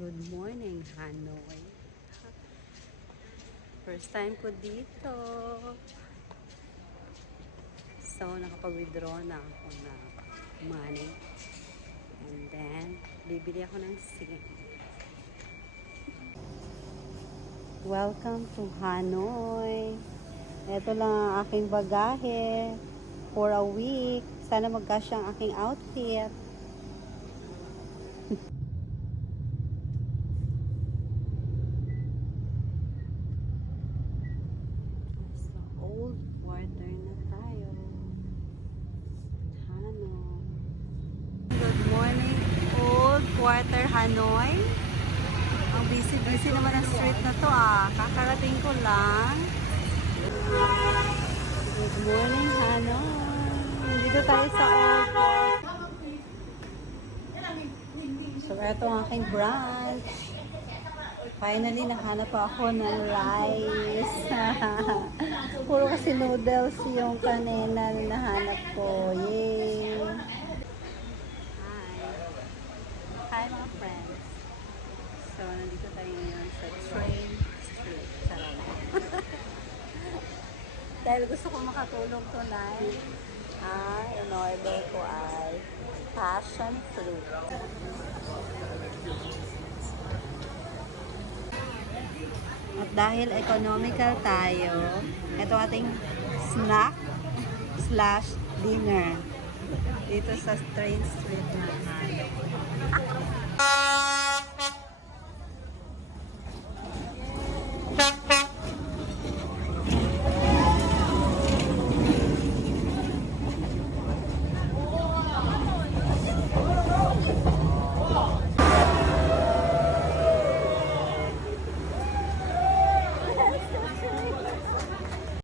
Good morning, Hanoi. First time ko dito. So, nakapag-withdraw na ako na money. And then, bibili ako ng SIM. Welcome to Hanoi. Ito lang ang aking bagahe for a week. Sana magkasya ang aking outfit. Old quarter na tayo. Hanoi. Good morning, Old Quarter Hanoi. Ang busy-busy naman ang street na to Kakarating ko lang. Good morning, Hanoi. Dito tayo sa Old Quarter. So, ito ang aking branch. Finally, nakahanap ako ng rice. Puro kasi noodles yung kanina na nahanap ko. Yay! Hi! Hi mga friends! So, nandito tayo ngayon sa train street. Dahil gusto ko makatulog tonight, in-order ko ay passion fruit. At dahil economical tayo, ito ating snack / dinner dito sa train street na.